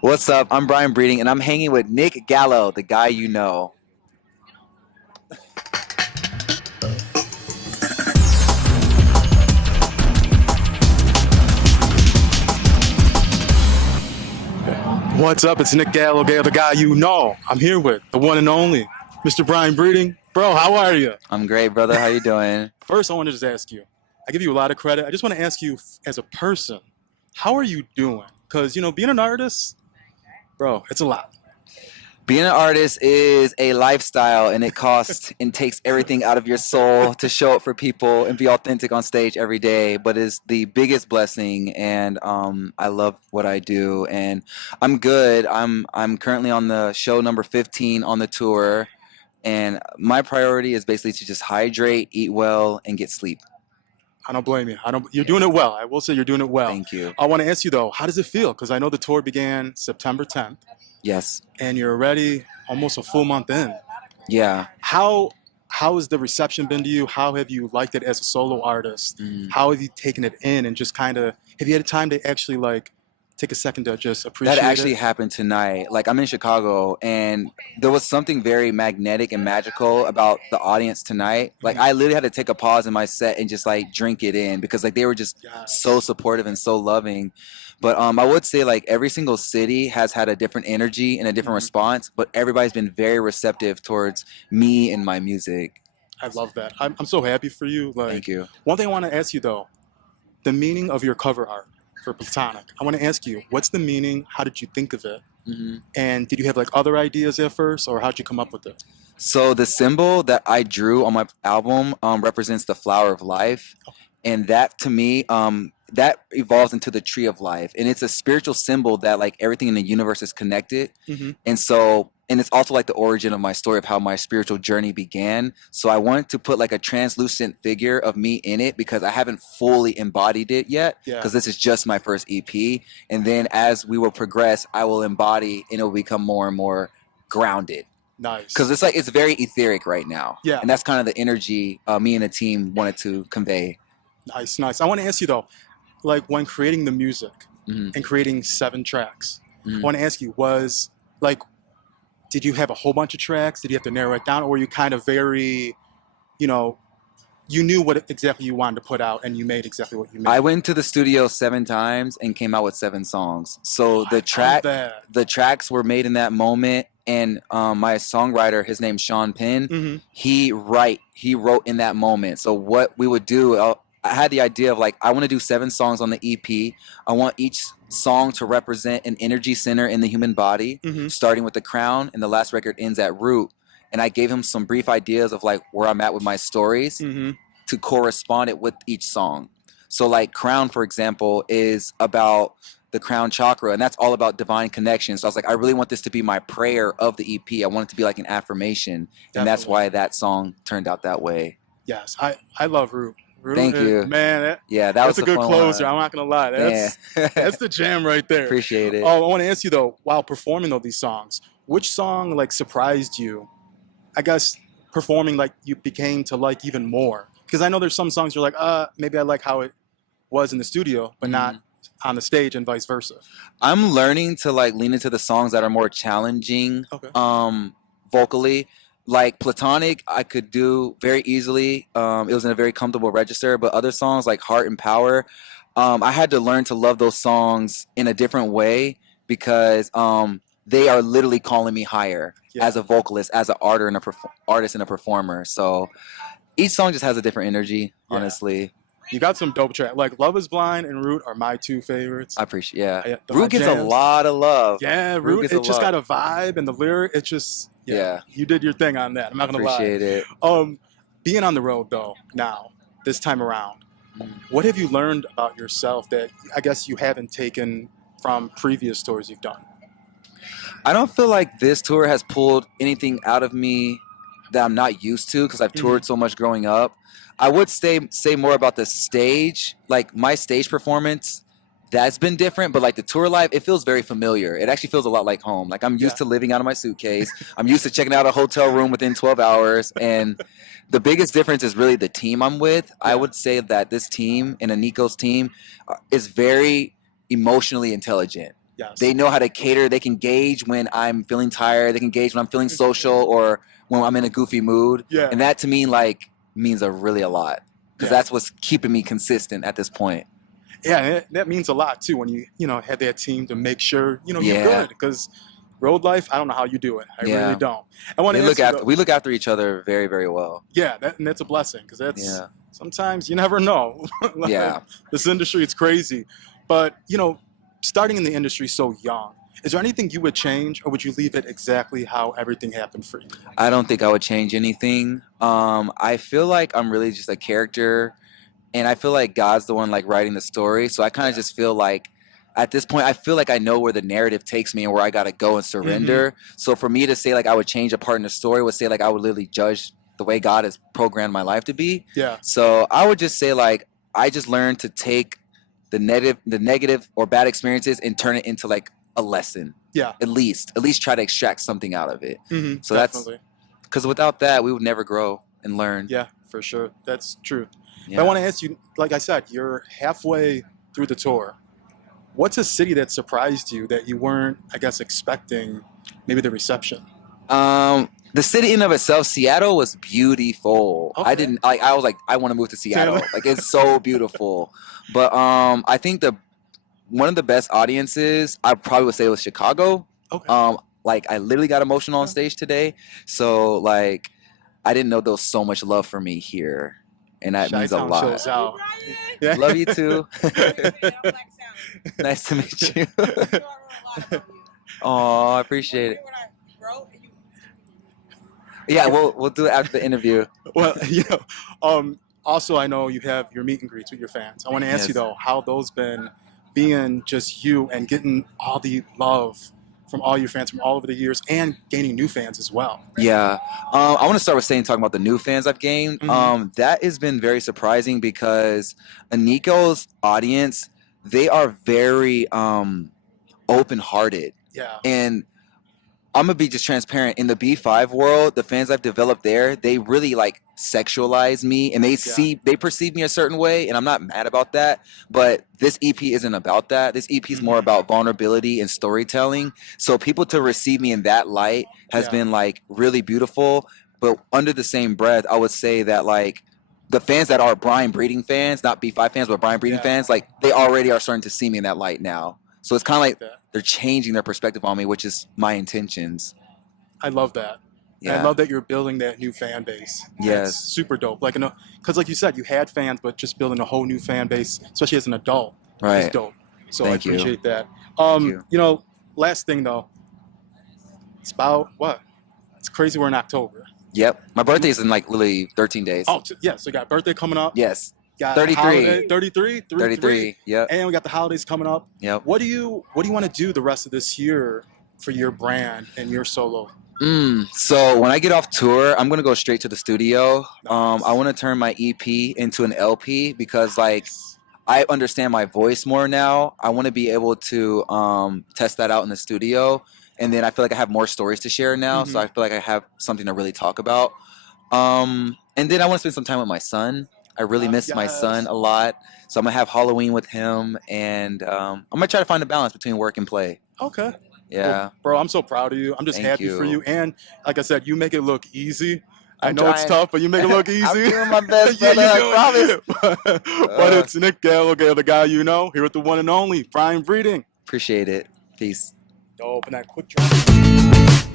What's up? I'm Bryan Breeding, and I'm hanging with Nick Gallo, the guy you know. What's up? It's Nick Gallo, the guy you know. I'm here with the one and only Mr. Bryan Breeding. Bro, how are you? I'm great, brother. How you doing? First, I want to just ask you. I give you a lot of credit. I just want to ask you, as a person, how are you doing? Because, being an artist, bro, it's a lot. Being an artist is a lifestyle, and it costs and takes everything out of your soul to show up for people and be authentic on stage every day. But it's the biggest blessing, and I love what I do. And I'm good. I'm currently on the show number 15 on the tour, and my priority is basically to just hydrate, eat well, and get sleep. I don't blame you. You're doing it well. I will say you're doing it well. Thank you. I want to ask you, though, how does it feel? Because I know the tour began September 10th, Yes. and you're already almost a full month in. Yeah. How has the reception been to you? How have you liked it as a solo artist? How have you taken it in and just kind of have you had time to actually take a second to just appreciate That actually it? happened tonight. Like, I'm in Chicago, and there was something very magnetic and magical about the audience tonight. Like, I literally had to take a pause in my set and just like drink it in because like they were just so Yes. supportive and so loving. But I would say like every single city has had a different energy and a different Mhm. response, but everybody's been very receptive towards me and my music. I love that. I'm so happy for you. Thank you. One thing I want to ask you though, the meaning of your cover art for Platonic. I want to ask you, what's the meaning? How did you think of it? hmm And did you have like other ideas at first, or how'd you come up with it? So the symbol that I drew on my album represents the flower of life, and that to me, that evolves into the tree of life, and it's a spiritual symbol that like everything in the universe is connected, Hmm. and it's also like the origin of my story of how my spiritual journey began. So I wanted to put like a translucent figure of me in it because I haven't fully embodied it yet, Yeah. because this is just my first EP, and then as we will progress, I will embody and it will become more and more grounded because Nice. it's like it's very etheric right now, Yeah. and that's kind of the energy me and the team wanted to convey. Nice. Nice. I want to ask you though, like when creating the music hmm and creating 7 tracks, I hmm want to ask you, was like, did you have a whole bunch of tracks? Did you have to narrow it down, or were you kind of very, you know, you knew what exactly you wanted to put out, and you made exactly what you made? I went to the studio 7 times and came out with 7 songs. So I love that. the tracks were made in that moment, and my songwriter, his name's Sean Penn, Hmm. he wrote in that moment. So what we would do, I had the idea of like I want to do 7 songs on the EP. I want each song to represent an energy center in the human body, Hmm. starting with the crown, and the last record ends at root. And I gave him some brief ideas of like where I'm at with my stories Hmm. to correspond it with each song. So like Crown, for example, is about the crown chakra, and that's all about divine connection. So I was like, I really want this to be my prayer of the EP. I want it to be like an affirmation, and that's Definitely. why that song turned out that way. Yes. I love Root. Root Thank is, you. man, Yeah, that that's was a the good fun closer. one. I'm not gonna lie. Man, That's the jam right there. appreciate it. Oh, I want to ask you though, while performing all these songs, which song like surprised you? I guess performing like you became to like even more. Because I know there's some songs you're like, maybe I like how it was in the studio, but not Mhm. on the stage, and vice versa. I'm learning to like lean into the songs that are more challenging Okay. vocally. Like Platonic, I could do very easily. It was in a very comfortable register, but other songs like Heart and Power, I had to learn to love those songs in a different way because they are literally calling me higher Yeah. as a vocalist, as an artist and a performer. So each song just has a different energy, Yeah. honestly. You got some dope track. Like Love Is Blind and Root are my two favorites. I appreciate, yeah. They're my Root gets a jams. lot of love. Yeah, Root Root. gets It a just lot. got a vibe, and the lyric. It just Yeah. You did your thing on that. I'm not gonna lie. Appreciate it. Being on the road though now, this time around, Mm. what have you learned about yourself that I guess you haven't taken from previous tours you've done? I don't feel like this tour has pulled anything out of me that I'm not used to because I've toured so much growing up. I would say more about the stage, like my stage performance. That's been different, but like the tour life, it feels very familiar. It actually feels a lot like home. Like I'm Yeah. used to living out of my suitcase. I'm used to checking out a hotel room within 12 hours. And the biggest difference is really the team I'm with. I Yeah. would say that this team and Aniko's team is very emotionally intelligent. Yes. They know how to cater. They can gauge when I'm feeling tired. They can gauge when I'm feeling social or when I'm in a goofy mood. Yeah. And that to me like means a lot because Yeah. that's what's keeping me consistent at this point. Yeah, and that means a lot too when you know have that team to make sure you're Yeah. good because road life. I don't know how you do it. I really Yeah. don't. I want to ask you though. We look after each other very, very well. Yeah, and that's a blessing because that's Yeah. sometimes you never know. Like, Yeah. this industry, it's crazy. But starting in the industry so young, is there anything you would change, or would you leave it exactly how everything happened for you? I don't think I would change anything. I feel like I'm really just a character and I feel like God's the one like writing the story. So I kind of Yeah. just feel like at this point I feel like I know where the narrative takes me and where I gotta go and Hmm. surrender. So for me to say like I would change a part in the story would say like I would literally judge the way God has programmed my life to be. Yeah. So I would just say like I just learned to take the negative or bad experiences and turn it into like a lesson. Yeah. At least try to extract something out of it. So that's Definitely. because without that we would never grow and learn. Yeah, for sure. That's true. But I Yeah. want to ask you, like I said, you're halfway through the tour. What's a city that surprised you that you weren't, I guess, expecting maybe the reception? The city in of itself, Seattle was beautiful. I Okay. didn't like. I was like, I want to move to Taylor. Seattle. Like it's so beautiful. But I think the one of the best audiences I probably would say was Chicago. Okay. Like I literally got emotional on stage today. So like I didn't know there was so much love for me here, and that means a Chi-Town lot. shows out. Brian. Yeah. Love you too. I'm Black Sally. Nice to meet you. You know I wrote a lot about you. Oh, I You appreciate hear it. what I wrote? And you, Yeah, we'll do it after the interview. Well, also, I know you have your meet and greets with your fans. I want to ask you Yes. though, how those been being just you and getting all the love from all your fans from all over the years and gaining new fans as well. Yeah. I want to start with talking about the new fans I've gained. Mhm. That has been very surprising because Aniko's audience, they are very open-hearted. Yeah. And I'm gonna be just transparent. In the B5 world, the fans I've developed there, they really like sexualize me and they perceive me a certain way, and I'm not mad about that. But this EP isn't about that. This EP is more Mhm. about vulnerability and storytelling. So people to receive me in that light has Yeah. been like really beautiful. But under the same breath, I would say that like the fans that are Bryan Breeding fans, not B5 fans, but Bryan Breeding Yeah. fans, like they already are starting to see me in that light now. So it's kind of like That. they're changing their perspective on me, which is my intentions. I love that. And I Yeah. love that you're building that new fan base. Yes. It's super dope. Like, because like you said, you had fans, but just building a whole new fan base, especially as an adult, is Right. dope. So Thank I you. appreciate that. Thank you. Last thing though, it's about what? It's crazy we're in October. Yep. My birthday's in like literally 13 days. Oh, yeah. So we got birthday coming up. Yes. Got 33. holiday, 33, 33. Yep. and we got the holidays coming up. Yep. What do you want to do the rest of this year for your brand and your solo? So when I get off tour, I'm gonna go straight to the studio. Nice. I want to turn my EP into an LP because like I understand my voice more now. I want to be able to test that out in the studio, and then I feel like I have more stories to share now. So Mhm. I feel like I have something to really talk about. And then I want to spend some time with my son. I really miss my son Yes. a lot, so I'm gonna have Halloween with him, and I'm gonna try to find a balance between work and play. Okay. Yeah. Well, bro, I'm so proud of you. I'm just Thank happy for you. you. And like I said, you make it look easy. I I'm know it's trying. tough, but you make it look easy. I'm doing my best, Yeah, brother. you I do promise. it. But it's Nick Gallo, the guy you know, here with the one and only Bryan Breeding. Appreciate it. Peace. Dope, and that quick drop.